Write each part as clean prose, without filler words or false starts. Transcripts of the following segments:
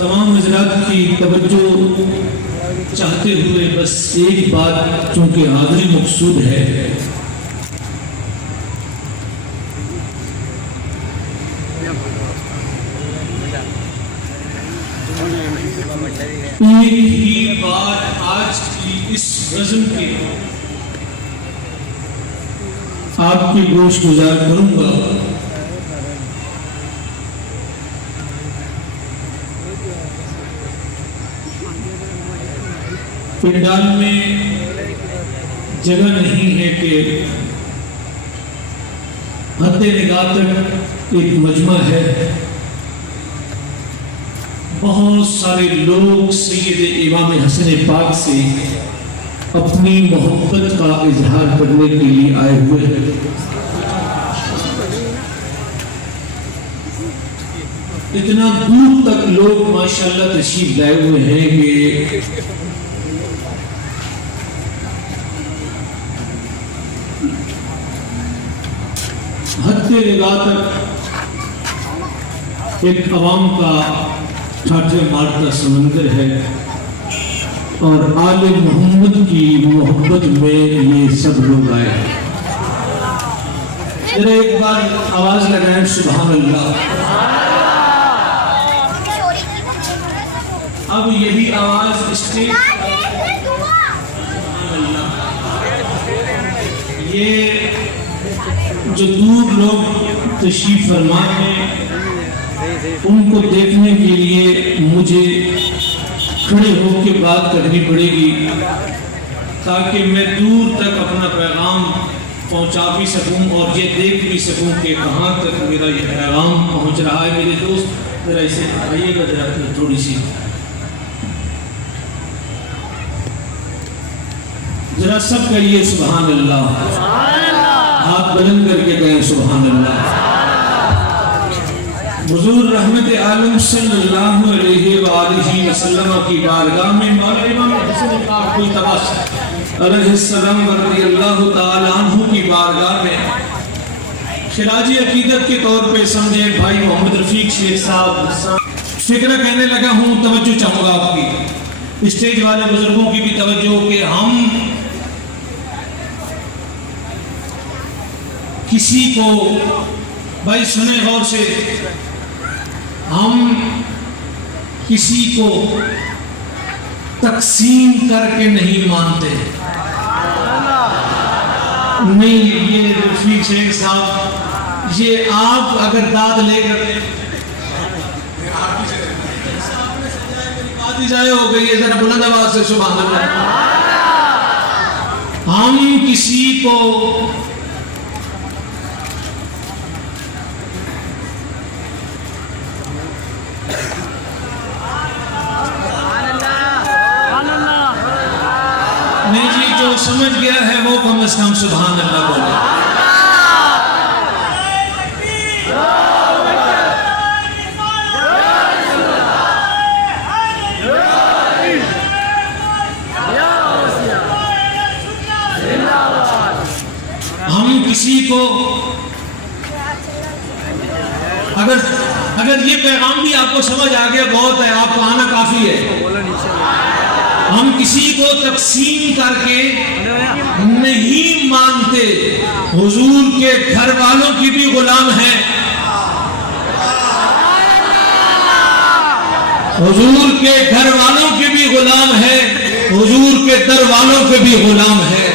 تمام حضرات کی توجہ چاہتے ہوئے بس ایک بات چونکہ حاضری مقصود ہے، ایک ہی بات آج کی اس رزم کے آپ کی گوش گزار کروں گا۔ پنڈال میں جگہ نہیں ہے کہ حد نگاہ تک ایک مجمع ہے، بہت سارے لوگ سید امام حسن پاک سے اپنی محبت کا اظہار کرنے کے لیے آئے ہوئے ہیں۔ اتنا دور تک لوگ ماشاءاللہ تشریف لائے ہوئے ہیں کہ حد نگاہ تک ایک عوام کا ٹھاٹھے مارتا سمندر ہے، اور آل محمد کی محبت میں یہ سب لوگ آئے ہیں۔ ذرا ایک بار آواز لگائیں سبحان اللہ۔ اب یہی آواز اسٹیج یہ جو دور لوگ تشریف فرما ہیں ان کو دیکھنے کے لیے مجھے کھڑے ہو کے بات کرنی پڑے گی تاکہ میں دور تک اپنا پیغام پہنچا بھی سکوں اور یہ دیکھ بھی سکوں کہ کہاں تک میرا یہ پیغام پہنچ رہا ہے۔ میرے دوست ذرا اسے آئیے گا ذرا تھوڑی سی، ذرا سب کہیے سبحان اللہ، ہاتھ بلند کر کے کہیں سبحان اللہ۔ حضور رحمت عالم صلی اللہ علیہ وآلہ وسلم کی بارگاہ میں مولا امام حسن پاک التباس علیہ السلام رضی اللہ تعالیٰ عنہ کی بارگاہ میں خراج عقیدت کے طور پہ سمجھے بھائی محمد رفیق شیخ صاحب فکرہ کہنے لگا ہوں، توجہ چاہوں گا آپ کی، اسٹیج والے بزرگوں کی بھی توجہ کہ ہم کسی کو، بھائی سنیں غور سے، ہم کسی کو تقسیم کر کے نہیں مانتے۔ نہیں، یہ رفیق شیخ صاحب یہ آپ اگر داد لے کر بات ہی جائے ہو گئی ہے، ذرا بلند آواز سے سبحان اللہ۔ ہم کسی کو نہیں جی، جو سمجھ گیا ہے وہ کم از کم سبحان اللہ بولے۔ ہم کسی کو اگر یہ پیغام بھی آپ کو سمجھ آ گیا بہت ہے، آپ کو آنا کافی ہے۔ ہم کسی کو تقسیم کر کے نہیں مانتے، حضور کے گھر والوں کی بھی غلام ہیں، حضور کے گھر والوں کے بھی غلام ہیں، حضور کے در والوں کے بھی غلام ہیں،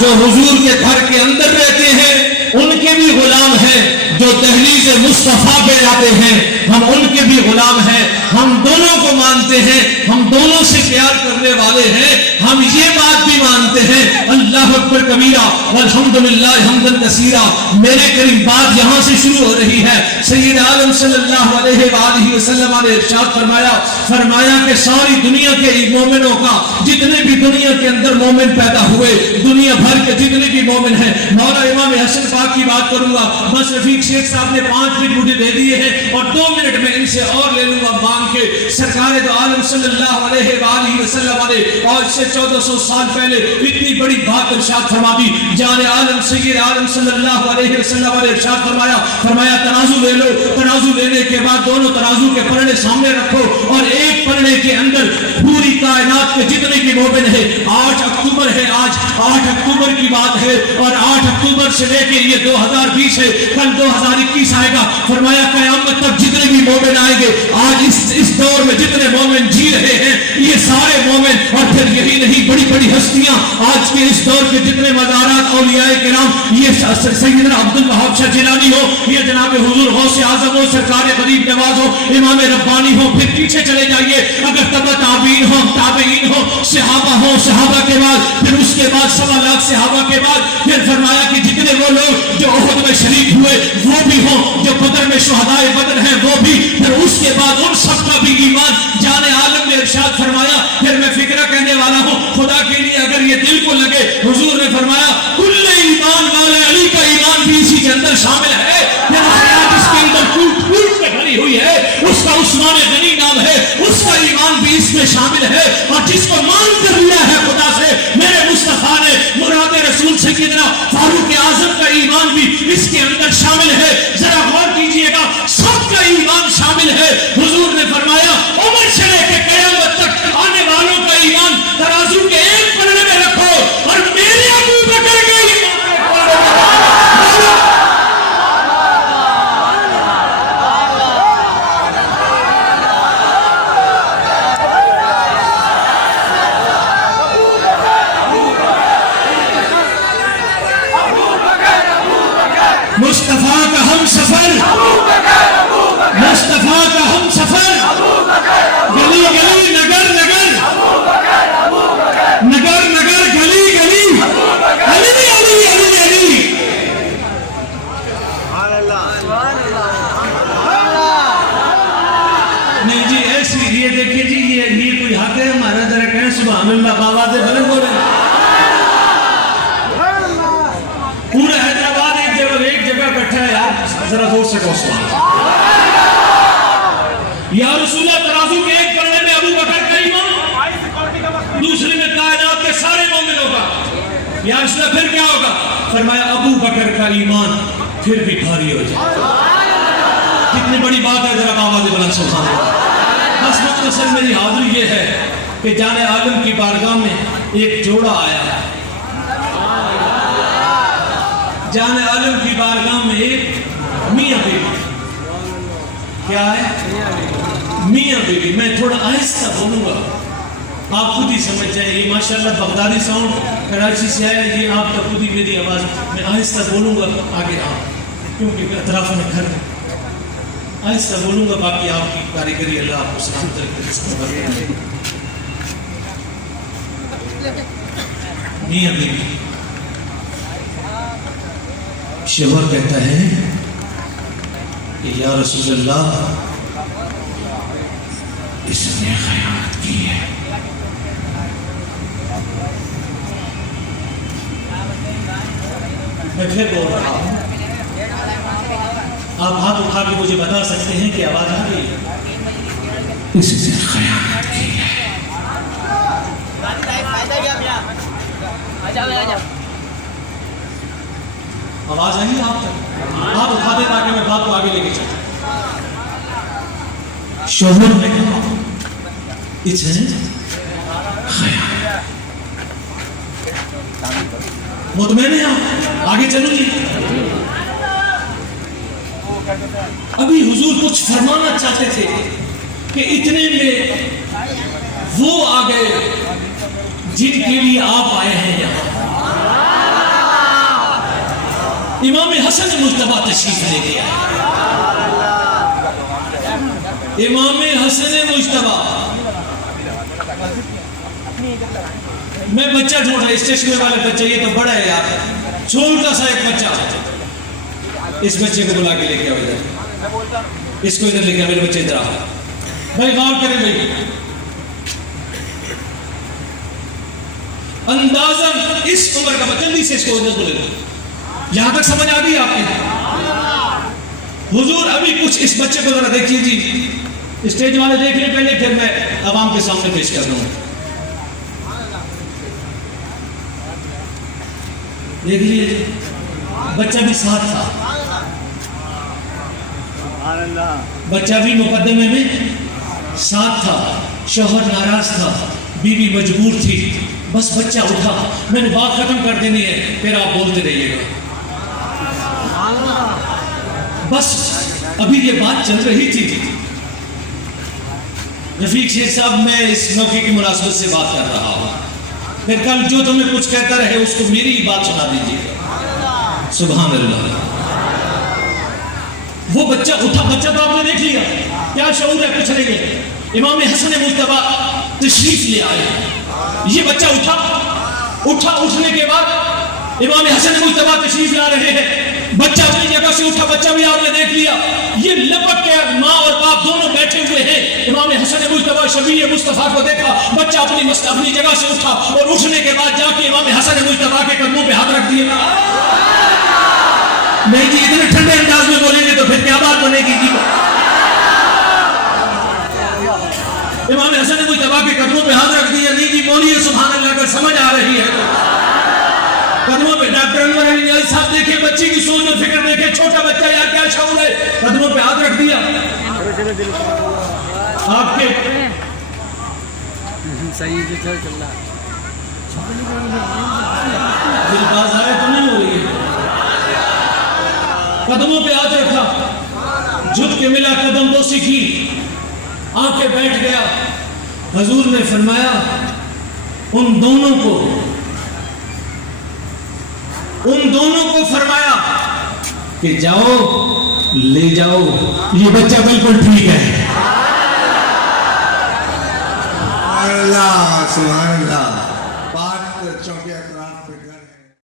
جو حضور کے گھر کے اندر رہتے ہیں ان کے بھی غلام ہیں، جو دہلیز مصطفیٰ پہ جاتے ہیں ہم ان کے بھی غلام ہیں۔ ہم دونوں کو مانتے ہیں، ہم دونوں سے پیار کرنے والے ہیں، ہم یہ بات بھی مانتے ہیں اللہ اکبر کبیرہ والحمدللہ حمدن کثیرہ۔ میرے قریب بات یہاں سے شروع ہو رہی ہے۔ سید عالم صلی اللہ علیہ وآلہ وسلم نے ارشاد فرمایا کہ ساری دنیا کے مومنوں کا، جتنے بھی دنیا کے اندر مومن پیدا ہوئے، دنیا بھر کے جتنے بھی مومن ہیں، مولا امام حسن پاک کی بات کروں گا، بس رفیق شیخ صاحب نے 5 منٹ مجھے دے دیے ہیں اور 2 منٹ میں ان سے اور لے لوں گا مانگ کے. سرکار دو عالم صلی اللہ علیہ وآلہ وسلم نے آج سے 1400 سال پہلے اتنی بڑی بات ارشاد فرما دی. جان عالم سید عالم صلی اللہ علیہ وسلم نے ارشاد فرمایا ترازو لے لو. ترازو لینے کے بعد دونوں ترازو کے پلڑے سامنے رکھو اور ایک پلڑے کے اندر پوری کائنات کے جتنے بھی مومن ہیں. 8 اکتوبر ہے, آج 8 اکتوبر کی بات ہے اور 8 اکتوبر سے لے کے یہ 2020 ہے, کل 2021 آئے گا. فرمایا قیامت تک جتنے بھی مومن آئیں گے, آج اس دور میں جتنے مومن جی رہے ہیں یہ سارے مومن, اور پھر یہی نہیں بڑی بڑی ہستیاں آج کے اس دور کے جتنے مزارات اولیاء کرام, یہ سیدنا عبد الوہاب شاہ جیلانی ہو, یہ جناب حضور غوث اعظم ہو, سرکار غریب نواز ہو, امام ربانی ہو, پھر پیچھے چلے جائیے اگر تبع تابعین ہو, تابعین ہو, صحابہ ہو, صحابہ کے بعد پھر اس کے بعد 1.25 لاکھ صحابہ کے بعد پھر فرمایا کہ جتنے وہ لوگ جو احد میں شریک ہوئے وہ بھی ہوں, جو بدر میں شہدائے بدر ہیں وہ بھی, پھر اس کے بعد ان سب کا بھی ایمان. جان عالم نے ارشاد فرمایا, پھر میں فکرہ کہنے والا ہوں خدا کے لیے اگر یہ دل کو لگے, حضور نے فرمایا کل ایمان والے علی کا ایمان بھی اسی کے اندر شامل ہے. جس کے اندر ٹوٹ کے بھری ہوئی ہے اس کا عثمان غنی نام ہے, اس کا ایمان بھی اس میں شامل ہے. اور جس کو مان کر لیا ہے خدا سے میرے مصطفیٰ نے, مراد رسول سیدنا فاروق اعظم کا ایمان بھی اس کے اندر شامل ہے. ذرا غور کیجئے گا, سب کا ایمان شامل ہے. حضور نے فرمایا عمر سے لے کے قیامت تک آنے والوں کا ایمان ترازو کے ایک پلڑے میں رکھو اور میرے ابو بکر کا ایمان مصطفیٰ کا ہم سفر, مصطفیٰ کا ہم سفر, گلی گلی نگر نگر, نگر نگر گلی گلی, علی علی علی علی. نہیں جی ایسی, یہ دیکھیے جی یہ کوئی حق ہے ہمارا, ذرا کہیں سبحان اللہ, بابا سے بلند بولے. پورا حیدرآباد ایک جگہ بیٹھا ہے یار, ذرا زور سے کہو سبحان اللہ. یا رسول اللہ ترازو کے ایک پلڑے میں ابو بکر کا ایمان, دوسرے میں کائنات کے سارے مومنوں کا. یا رسول اللہ پھر کیا ہوگا؟ فرمایا ابو بکر کا ایمان پھر بھی بھاری ہو جائے. کتنی بڑی بات ہے, ذرا آواز بلند سبحان اللہ. بس مختصر میری حاضری یہ ہے کہ جان عالم کی بارگاہ میں ایک جوڑا آیا. جان عالم کی بارگاہ میں ایک میاں بیوی, کیا ہے میاں بیوی. میں تھوڑا آہستہ بولوں گا, آپ خود ہی سمجھ جائیں. یہ ماشاءاللہ بغدادی ساؤنڈ کراچی سے آیا, یہ آپ کا خود ہی میری آواز. میں آہستہ بولوں گا آگے آپ, کیونکہ اطراف میں گھر ہے. آہستہ بولوں گا, باقی آپ کی کاریگری اللہ آپ کو سلامت رکھے. میاں بیوی, شوہر کہتا ہے کہ یا رسول اللہ اس نے خیانت کی ہے. میں پھر بول رہا ہوں, آپ ہاتھ اٹھا کے مجھے بتا سکتے ہیں کہ آواز آ رہی ہے. اس نے خیانت کی ہے. آواز آئی آپ تک؟ ہاتھ اٹھا دے تاکہ میں بات کو آگے لے کے چلوں. شوہر نے کہا اس نے خیانت. مطمئن ہیں آپ؟ آگے چلو جی. ابھی حضور کچھ فرمانا چاہتے تھے کہ اتنے میں وہ آ گئے جن کے لیے آپ آئے ہیں یہاں. امام حسن مجتبیٰ تشریف لے گیا. امام حسن مجتبیٰ, میں بچہ ڈھونڈ رہا, اسٹیشن والے بچہ, یہ تو بڑا ہے یار, چھوٹا سا ایک بچہ. اس بچے کو بلا کے لے کے آؤ ادھر, اس کو ادھر لے کے آؤ. میرے بچے ادھر آؤ بھائی, غور کریں بھائی. اندازہ اس عمر کا, جلدی سے اس کو ادھر بولے. یہاں تک سمجھ آ گئی آپ کی؟ حضور ابھی کچھ اس بچے کو ذرا دیکھیے جی، اسٹیج والے دیکھ لیں پہلے، پھر میں عوام کے سامنے پیش کر رہا ہوں. دیکھ لیجیے بچہ بھی ساتھ تھا، بچہ بھی مقدمے میں ساتھ تھا. شوہر ناراض تھا، بیوی مجبور تھی، بس بچہ اٹھا. میں نے بات ختم کر دینی ہے، پھر آپ بولتے رہیے گا. بس ابھی یہ بات چل رہی تھی. رفیق شیخ صاحب میں اس موقع کی مناسبت سے بات کر رہا ہوں، پھر کل جو تمہیں کچھ کہتا رہے اس کو میری ہی بات سنا دیجیے. سبحان اللہ. وہ بچہ اٹھا، بچہ تو آپ نے دیکھ لیا، کیا شعور ہے کچھ نہیں ہے. امام حسن مجتبیٰ تشریف لے آئے، یہ بچہ اٹھا. اٹھنے کے بعد امام حسن مجتبیٰ تشریف لا رہے ہیں. بچہ اپنی جگہ سے اٹھا، بچہ بھی آپ نے دیکھ لیا. یہ لپٹ کے ماں اور باپ دونوں بیٹھے ہوئے ہیں. امام حسن مجتبیٰ شبیہ مصطفیٰ کو دیکھا، بچہ اپنی جگہ سے اٹھا اور اٹھنے کے بعد جا کے امام حسن مجتبیٰ کے قدموں پہ ہاتھ رکھ دیے. نہیں جی، اتنے ٹھنڈے انداز میں بولیں گے تو پھر کیا بات بنے گی جی. امام حسن مجتبیٰ کے قدموں پہ ہاتھ رکھ دیا. نہیں جی بولیے سبحان اللہ اگر سمجھ آ رہی ہے تو. قدموں پہ ڈاکٹر انور علی نیازی صاحب دیکھیں، بچے کی سوچ اور فکر دیکھیں، چھوٹا بچہ یا کیا شعور ہے. قدموں پہ ہاتھ رکھ دیا. آپ کے دل باز آئے تو نہیں ہو رہی ہے. قدموں پہ ہاتھ رکھا، جھک کے ملا، قدم بوسی کی، آنکھیں بیٹھ گیا. حضور نے فرمایا ان دونوں کو فرمایا کہ جاؤ لے جاؤ، یہ بچہ بالکل ٹھیک ہے. سبحان اللہ. بات چونکہ